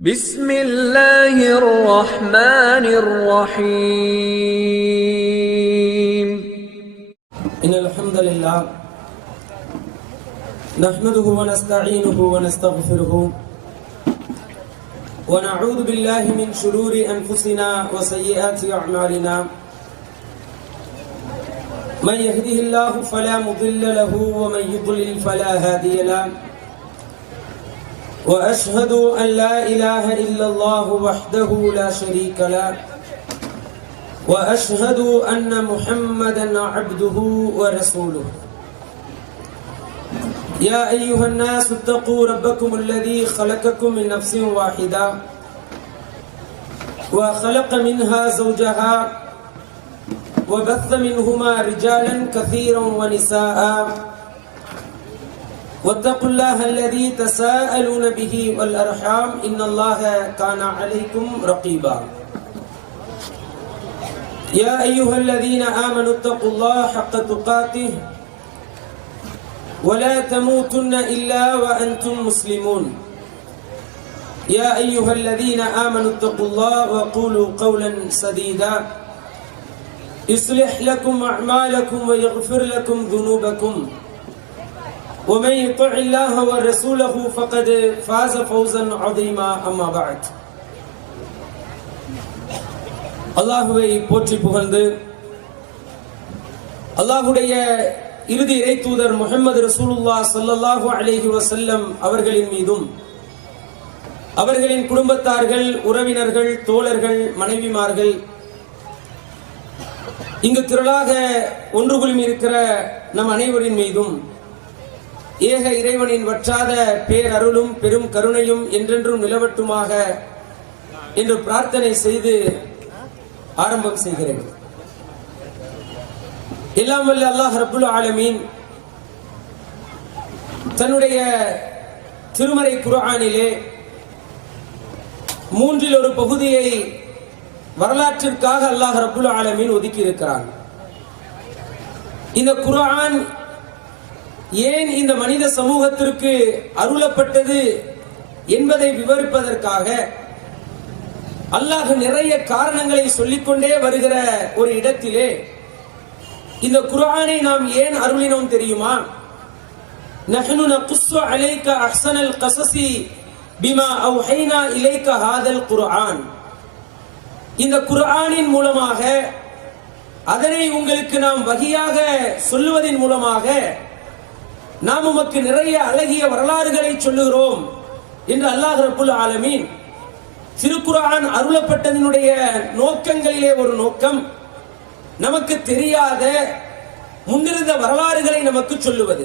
بسم الله الرحمن الرحيم إن الحمد لله نحمده ونستعينه ونستغفره ونعوذ بالله من شرور أنفسنا وسيئات أعمالنا من يهده الله فلا مضل له ومن يضلل فلا هادي له وأشهد أن لا إله إلا الله وحده لا شريك له وأشهد أن محمدا عبده ورسوله يا أيها الناس اتقوا ربكم الذي خلقكم من نفس واحدة وخلق منها زوجها وبث منهما رجالا كثيرا ونساء واتقوا الله الذي تساءلون به والأرحام إن الله كان عليكم رقيبا يا أيها الذين آمنوا اتقوا الله حق تقاته ولا تموتن إلا وأنتم مسلمون يا أيها الذين آمنوا اتقوا الله وقولوا قولا سديدا يصلح لكم أعمالكم ويغفر لكم ذنوبكم ومن يطع الله ورسوله فقد فاز فوزا عظيما أما بعد அல்லாஹுவை போற்றி புகழ்ந்து அல்லாஹுடைய இறுதி இறை தூதர் முஹம்மது ரசூலுல்லாஹ் ஸல்லல்லாஹு அலைஹி வஸல்லம் அவர்களின் மீதும் அவர்களின் குடும்பத்தார்கள், உறவினர்கள், தோழர்கள், மனைவிமார்கள், இங்கு திரளாக ஒன்று குழுமி இருக்கிற நம் அனைவரின் மீதும் ஏக இறைவனின் வற்றாத பேரருளும் பெரும் கருணையும் என்றென்றும் நிலவட்டுமாக என்று பிரார்த்தனை செய்து ஆரம்பம் செய்கிறேன். எல்லாம் வல்ல அல்லாஹ் ரப்புல் ஆலமீன் தன்னுடைய திருமறை குர்ஆனிலே மூன்றில் ஒரு பகுதியை வரலாற்றிற்காக அல்லாஹ் ரப்புல் ஆலமீன் ஒதுக்கி இருக்கிறான். இந்த குர்ஆன் ஏன் இந்த மனித சமூகத்திற்கு அருளப்பட்டது என்பதை விவரிப்பதற்காக அல்லாஹ் நிறைய காரணங்களை சொல்லிக்கொண்டே வருகிற ஒரு இடத்திலே இந்த குர்ஆனை நாம் ஏன் அருளினோம் தெரியுமா? நஹ்னு நகுஸ்ஸு அலைக அஹ்ஸனல் கஸஸி பிமா அவ்ஹைனா இலைக ஹாதல் குர்ஆன். இந்த குர்ஆனின் மூலமாக, அதனை உங்களுக்கு நாம் வஹியாக சொல்லுவதன் மூலமாக நாம் உமக்கு நிறைய அழகிய வரலாறுகளை சொல்லுகிறோம் என்று அல்லாஹ் ரப்புல் ஆலமீன் திருக்குர்ஆன் அருளப்பட்டதனுடைய நோக்கங்களிலே ஒரு நோக்கம் நமக்கு தெரியாத முன்னிருந்த வரலாறுகளை நமக்கு சொல்லுவது.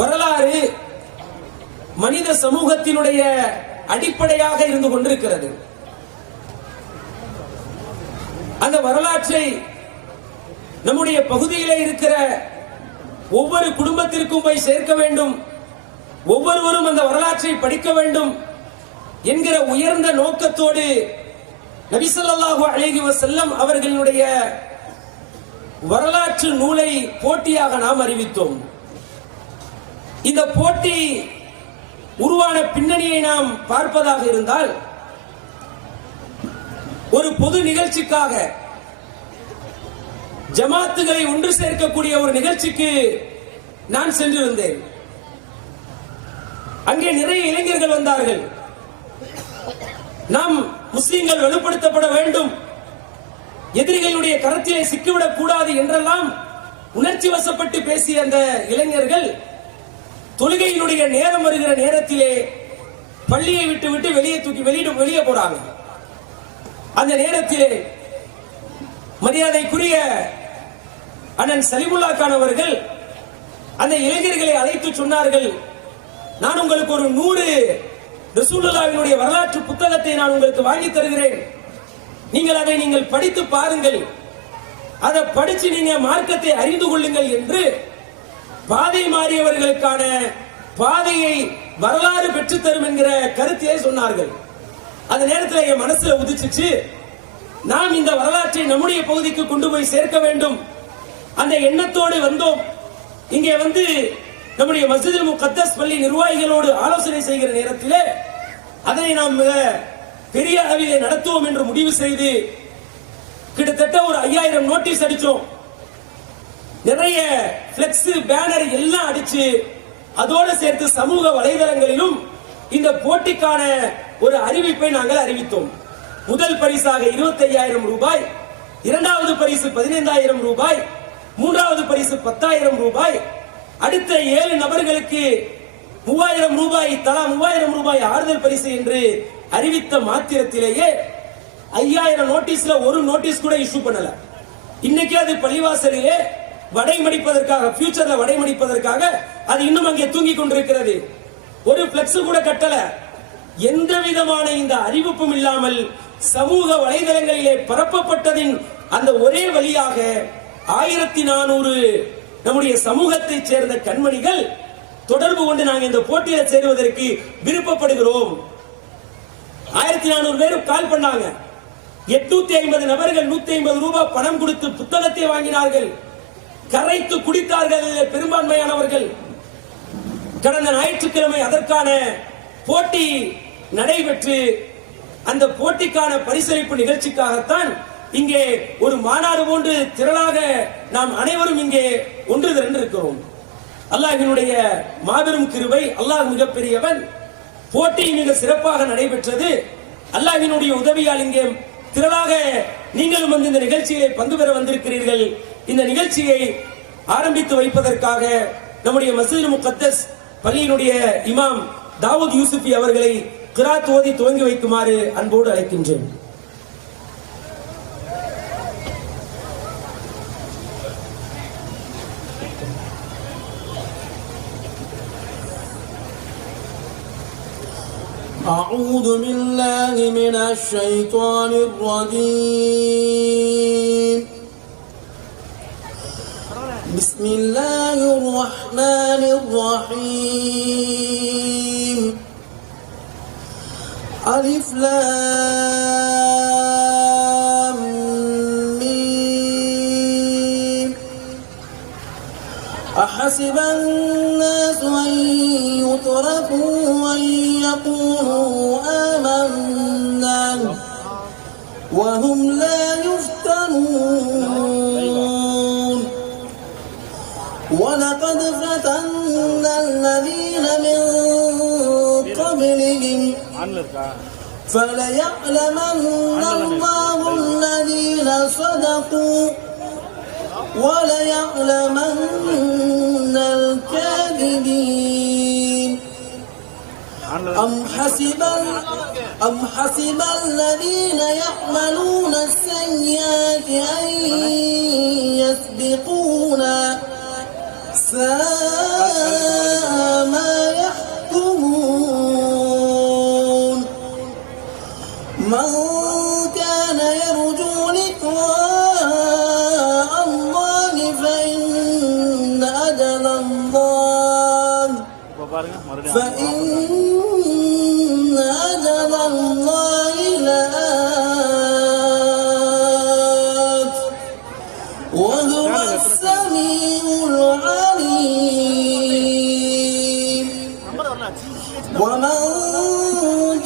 வரலாறு மனித சமூகத்தினுடைய அடிப்படையாக இருந்து கொண்டிருக்கிறது. அந்த வரலாற்றை நம்முடைய பகுதியிலே இருக்கிற ஒவ்வொரு குடும்பத்திற்கும் போய் சேர்க்க வேண்டும், ஒவ்வொருவரும் அந்த வரலாற்றை படிக்க வேண்டும் என்கிற உயர்ந்த நோக்கத்தோடு நபி ஸல்லல்லாஹு அலைஹி வஸல்லம் அவர்களுடைய வரலாற்று நூலை போட்டியாக நாம் அறிவித்தோம். இந்த போட்டி உருவான பின்னணியை நாம் பார்ப்பதாக இருந்தால், ஒரு பொது நிகழ்ச்சிக்காக ஜமாத்துகளை ஒன்று சேர்க்கக்கூடிய ஒரு நிகழ்ச்சிக்கு நான் சென்றிருந்தேன். அங்கே நிறைய இளைஞர்கள் வந்தார்கள். நாம் முஸ்லிம்கள் வலுப்படுத்தப்பட வேண்டும், எதிரிகளுடைய கரத்திலே சிக்கிவிடக் கூடாது என்றெல்லாம் உணர்ச்சி வசப்பட்டு பேசிய அந்த இளைஞர்கள் தொழுகையினுடைய நேரம் வருகிற நேரத்திலே பள்ளியை விட்டு வெளியே போறாங்க. அந்த நேரத்திலே மரியாதைக்குரிய அண்ணன் சலிமுல்லா கான் அவர்கள் அந்த இளைஞர்களை அழைத்து சொன்னார்கள், நான் உங்களுக்கு ஒரு 100 ரசூலுல்லாஹ்வினுடைய வரலாற்று புத்தகத்தை நான் உங்களுக்கு வாங்கி தருகிறேன், அதை நீங்கள் படித்து பாருங்கள், அதை படிச்சு நீங்க மார்க்கத்தை அறிந்து கொள்ளுங்கள் என்று பாதை மாறியவர்களுக்கான பாதையை வரலாறு பெற்று தரும் என்கிற கருத்தையே சொன்னார்கள். அந்த நேரத்தில் என் மனசுல உதிச்சிச்சு, நாம் இந்த வரலாற்றை நம்முடைய பகுதிக்கு கொண்டு போய் சேர்க்க வேண்டும். அந்த எண்ணத்தோடு வந்தோம். இங்கே நம்முடைய மஸ்ஜிதுல் முகத்தஸ் பள்ளி நிர்வாகிகளோடு ஆலோசனை செய்கிற நேரத்தில் அதனை நாம் மிக பெரிய அளவிலே நடத்துவோம் என்று முடிவு செய்து கிட்டத்தட்ட ஒரு 5000 நோட்டீஸ் அடிச்சோம். நிறைய பிளெக்ஸ் பேனர் எல்லாம் அடிச்சு அதோடு சேர்த்து சமூக வலைதளங்களிலும் இந்த போட்டிக்கான ஒரு அறிவிப்பை நாங்கள் அறிவித்தோம். முதல் பரிசாக 25,000 ரூபாய், இரண்டாவது பரிசு 15,000 ரூபாய், மூன்றாவது பரிசு 10,000 ரூபாய், அடுத்த 7 நபர்களுக்கு 3,000 ரூபாய், தலா 3,000 ரூபாய் ஆறுதல் பரிசு என்று அறிவித்த மாத்திரத்திலேயே 5000 நோட்டீஸ்ல ஒரு நோட்டீஸ் கூட இஷ்யூ பண்ணல. இன்னைக்கு அது பள்ளிவாசலிலே வடைமடிப்பதற்காக, ஃபியூச்சர்ல வடைமடிப்பதற்காக அது இன்னும் அங்கே தூங்கி கொண்டிருக்கிறது. ஒரு பிளெக்ஸ் கூட கட்டல. எந்த விதமான இந்த அறிவிப்பும் இல்லாமல் சமூக வலைதளங்களிலே பரப்பப்பட்டதின் அந்த ஒரே வழியாக 1400 நம்முடைய சமூகத்தை சேர்ந்த கண்மணிகள் தொடர்பு கொண்டு நாங்கள் இந்த போட்டியில சேருவதற்கு விருப்பப்படுகிறோம். 1400 பேர் கால் பண்ணாங்க. 850 நபர்கள் 150 ரூபாய் பணம் கொடுத்து புத்தகத்தை வாங்கினார்கள். கரைத்து குடித்தார்கள் பெரும்பான்மையானவர்கள். கடந்த ஞாயிற்றுக்கிழமை அதற்கான போட்டி நடைபெற்று அந்த போட்டிக்கான பரிசளிப்பு நிகழ்ச்சிக்காகத்தான் இங்கே ஒரு மாநாடு போன்று திரளாக நாம் அனைவரும் இங்கே ஒன்று திரண்டிருக்கிறோம். அல்லாஹ்வினுடைய மாபெரும் கிருபை, அல்லாஹ் மிகப்பெரியவன். போட்டி மிக சிறப்பாக நடைபெற்றது. அல்லாஹ்வினுடைய உதவியால் இங்கே திரளாக நீங்களும் வந்து இந்த நிகழ்ச்சியிலே பங்கு பெற வந்திருக்கிறீர்கள். இந்த நிகழ்ச்சியை ஆரம்பித்து வைப்பதற்காக நம்முடைய மஸ்ஜிதுல் முகத்தஸ் பள்ளியினுடைய இமாம் தாவூத் யூசுஃபி அவர்களை கிராத் ஓதி துவங்கி வைக்குமாறு அன்போடு அழைக்கின்றேன். أعوذ بالله من الشيطان الرجيم. بسم الله الرحمن الرحيم. ألف لام ميم. أحسب الناس أن يتركوا أن يقولوا آمنا وهم لا يفتنون. ولقد فتنا الذين من قبلهم فليعلمن الله الذين صدقوا وليعلمن الكاذبين. أم حسب الذين يعملون السيئات أن يسبقونا ساء ما يحكمون. من كان يرجو لقاء الله فإن أجل الله لآت وهو السميع العليم. ومن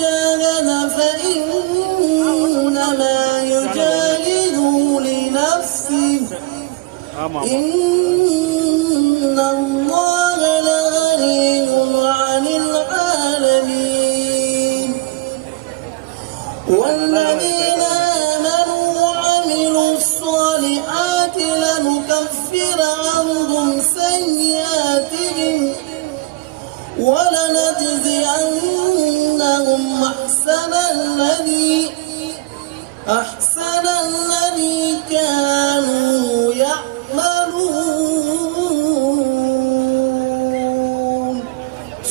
جاهد فإنما يجاهد لنفسه إن الله لغني عن العالمين. والذين آمنوا وعملوا الصالحات لنكفر عنهم سيئاتهم ولنجزينهم أحسن الذي كانوا يعملون.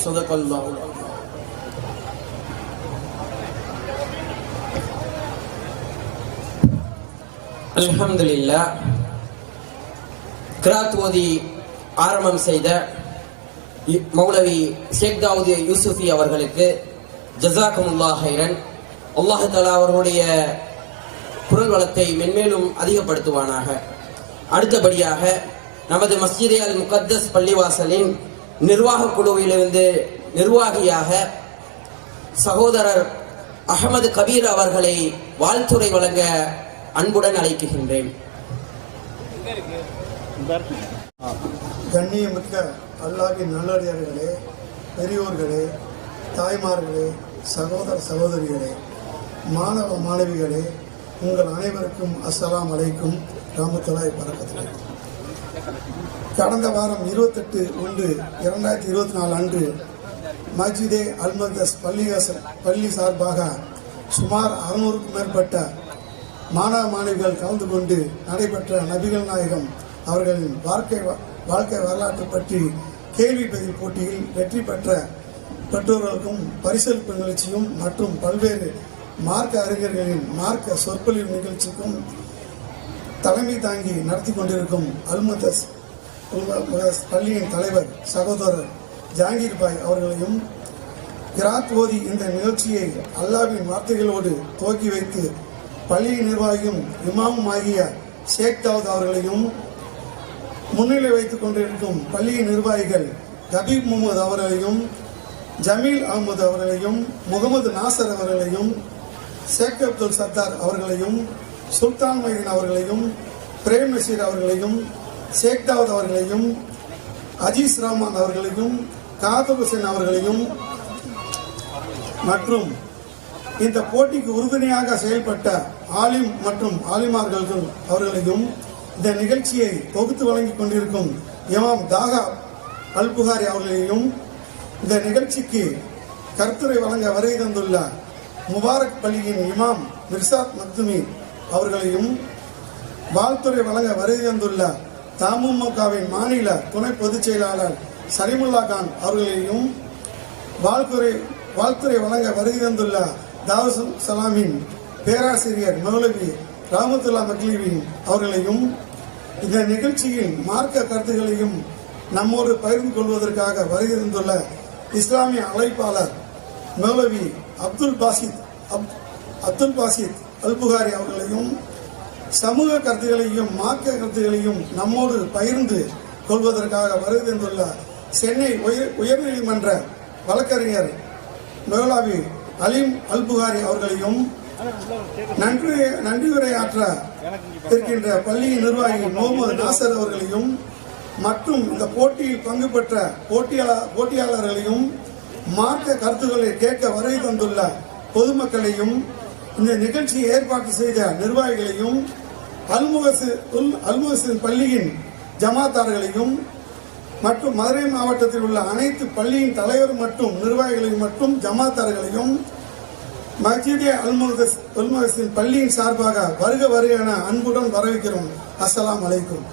صدق الله العظيم. அல்ஹம்துலில்லாஹ். கிராத் ஓதி ஆரம்பம் செய்த மௌலவி ஷேக் தாவூத் யூசுஃபி அவர்களுக்கு ஜஸாக்குமுல்லாஹ் ஹைரன். அல்லாஹ் தஆலா அவர்களுடைய குரல் வளத்தை மென்மேலும் அதிகப்படுத்துவானாக. அடுத்தபடியாக நமது மஸ்ஜிதே அல் முகத்தஸ் பள்ளிவாசலின் நிர்வாக குழுவிலிருந்து நிர்வாகியாக சகோதரர் அகமது கபீர் அவர்களை வாழ்த்துரை வழங்க அன்புடன் அழைக்கின்றேன். கண்ணியமிக்க அல்லாஹ்வின் நல்லடியார்களே, பெரியோர்களே, தாய்மார்களே, சகோதர சகோதரிகளே, மாணவ மாணவிகளே, உங்கள் அனைவருக்கும் அஸ்ஸலாமு அலைக்கும் ரஹ்மத்துல்லாஹி பரக்கத்துஹு. கடந்த வாரம் 28/1/2024 அன்று மஸ்ஜிதே அல்-முகத்தஸ் பள்ளி சார்பாக சுமார் 600க்கும் மேற்பட்ட மாணவ மாணவிகள் கலந்து கொண்டு நடைபெற்ற நபிகள் நாயகம் அவர்களின் வாழ்க்கை வரலாற்று பற்றி கேள்வி பதில் போட்டியில் வெற்றி பெற்ற பெற்றோர்களுக்கும் பரிசளிப்பு நிகழ்ச்சியும் மற்றும் பல்வேறு மார்க்க அறிஞர்களின் மார்க்க சொற்பொழிவு நிகழ்ச்சிக்கும் தலைமை தாங்கி நடத்தி கொண்டிருக்கும் அல்-முகத்தஸ் பள்ளியின் தலைவர் சகோதரர் ஜாங்கீர் பாய் அவர்களையும் கிராத் ஓதி இந்த நிகழ்ச்சியை அல்லாஹ்வின் வார்த்தைகளோடு துவக்கி வைத்து பள்ளியின் நிர்வாகியும் இமாமும் ஆகிய ஷேக் தாவூத் அவர்களையும் முன்னிலை வைத்துக் கொண்டிருக்கும் பள்ளியின் நிர்வாகிகள் ஹபீப் முகமது அவர்களையும் ஜமீல் அகமது அவர்களையும் முகமது நாசர் அவர்களையும் ஷேக் அப்துல் சத்தார் அவர்களையும் சுல்தான் மைதீன் அவர்களையும் பிரேம் நசீர் அவர்களையும் ஷேக் தாவூத் அவர்களையும் அஜீஸ் ரஹ்மான் அவர்களையும் காதர் ஹுசைன் அவர்களையும் மற்றும் இந்த போட்டிக்கு உறுதுணையாக செயல்பட்ட ஆலிம் மற்றும் ஆலிமார்கள் அவர்களையும் இந்த நிகழ்ச்சியை தொகுத்து வழங்கிக் கொண்டிருக்கும் இமாம் தாகா அல் புகாரி அவர்களையும் இந்த நிகழ்ச்சிக்கு கருத்துரை வழங்க வருகை தந்துள்ள முபாரக் பள்ளியின் இமாம் மிர்சாத் மக்துமி அவர்களையும் வாழ்த்துறை வழங்க வருகை தந்துள்ள தமுமுகவின் மாநில துணை பொதுச் செயலாளர் சலிமுல்லா கான் அவர்களையும் வாழ்த்துறை வழங்க வருகை தந்துள்ள தாவூத் சலாமின் பேராசிரியர் மௌலவி ரஹ்மத்துல்லா மக்லீவி அவர்களையும் இந்த நிகழ்ச்சியில் மார்க்க கருத்துக்களையும் நம்மோடு பகிர்ந்து கொள்வதற்காக வருகை தந்துள்ள இஸ்லாமிய அழைப்பாளர் மௌலவி அப்துல் பாசித் அல் புகாரி அவர்களையும் சமூக கருத்துக்களையும் மார்க்க கருத்துக்களையும் நம்மோடு பகிர்ந்து கொள்வதற்காக வருகை தந்துள்ள சென்னை உயர்நீதிமன்ற வழக்கறிஞர் மௌலவி அலீம் அல் புகாரி அவர்களையும் நன்றி உரையாற்ற இருக்கின்ற பள்ளியின் நிர்வாகி முகமது நாசர் அவர்களையும் மற்றும் இந்த போட்டியில் பங்கு பெற்ற போட்டியாளர்களையும் மார்க்க கருத்துக்களை கேட்க வருகை தந்துள்ள பொதுமக்களையும் இந்த நிகழ்ச்சியை ஏற்பாடு செய்த நிர்வாகிகளையும் அல்-முகத்தஸ் பள்ளியின் ஜமாத்தார்களையும் மற்றும் மதுரை மாவட்டத்தில் உள்ள அனைத்து பள்ளியின் தலைவர் மற்றும் நிர்வாகிகளையும் மற்றும் ஜமாத்தார்களையும் மஸ்ஜிதே அல்-முகத்தஸ் பள்ளியின் சார்பாக வருக என அன்புடன் வரவேற்கிறோம். அஸ்ஸலாமு அலைக்கும்.